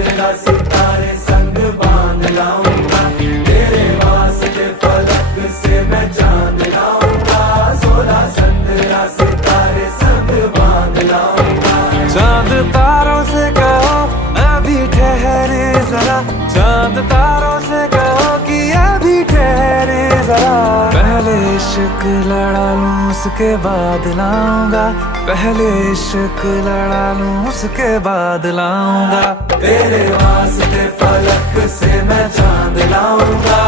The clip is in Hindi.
चंद्रा सितारे संग बांध लाऊंगा, तेरे वास्ते फलक से मैं चांद लाऊंगा, 16 चंद्रा सितारे संग बांध लाऊंगा। चांद तारों से कहो अभी ठहरे जरा, चांद तारों से कहो कि अभी ठहरे जरा। पहले इश्क लड़ा लूं उसके बाद लाऊंगा, पहले इश्क लड़ा लूं उसके बाद लाऊंगा, तेरे वास्ते फलक से मैं चांद लाऊंगा।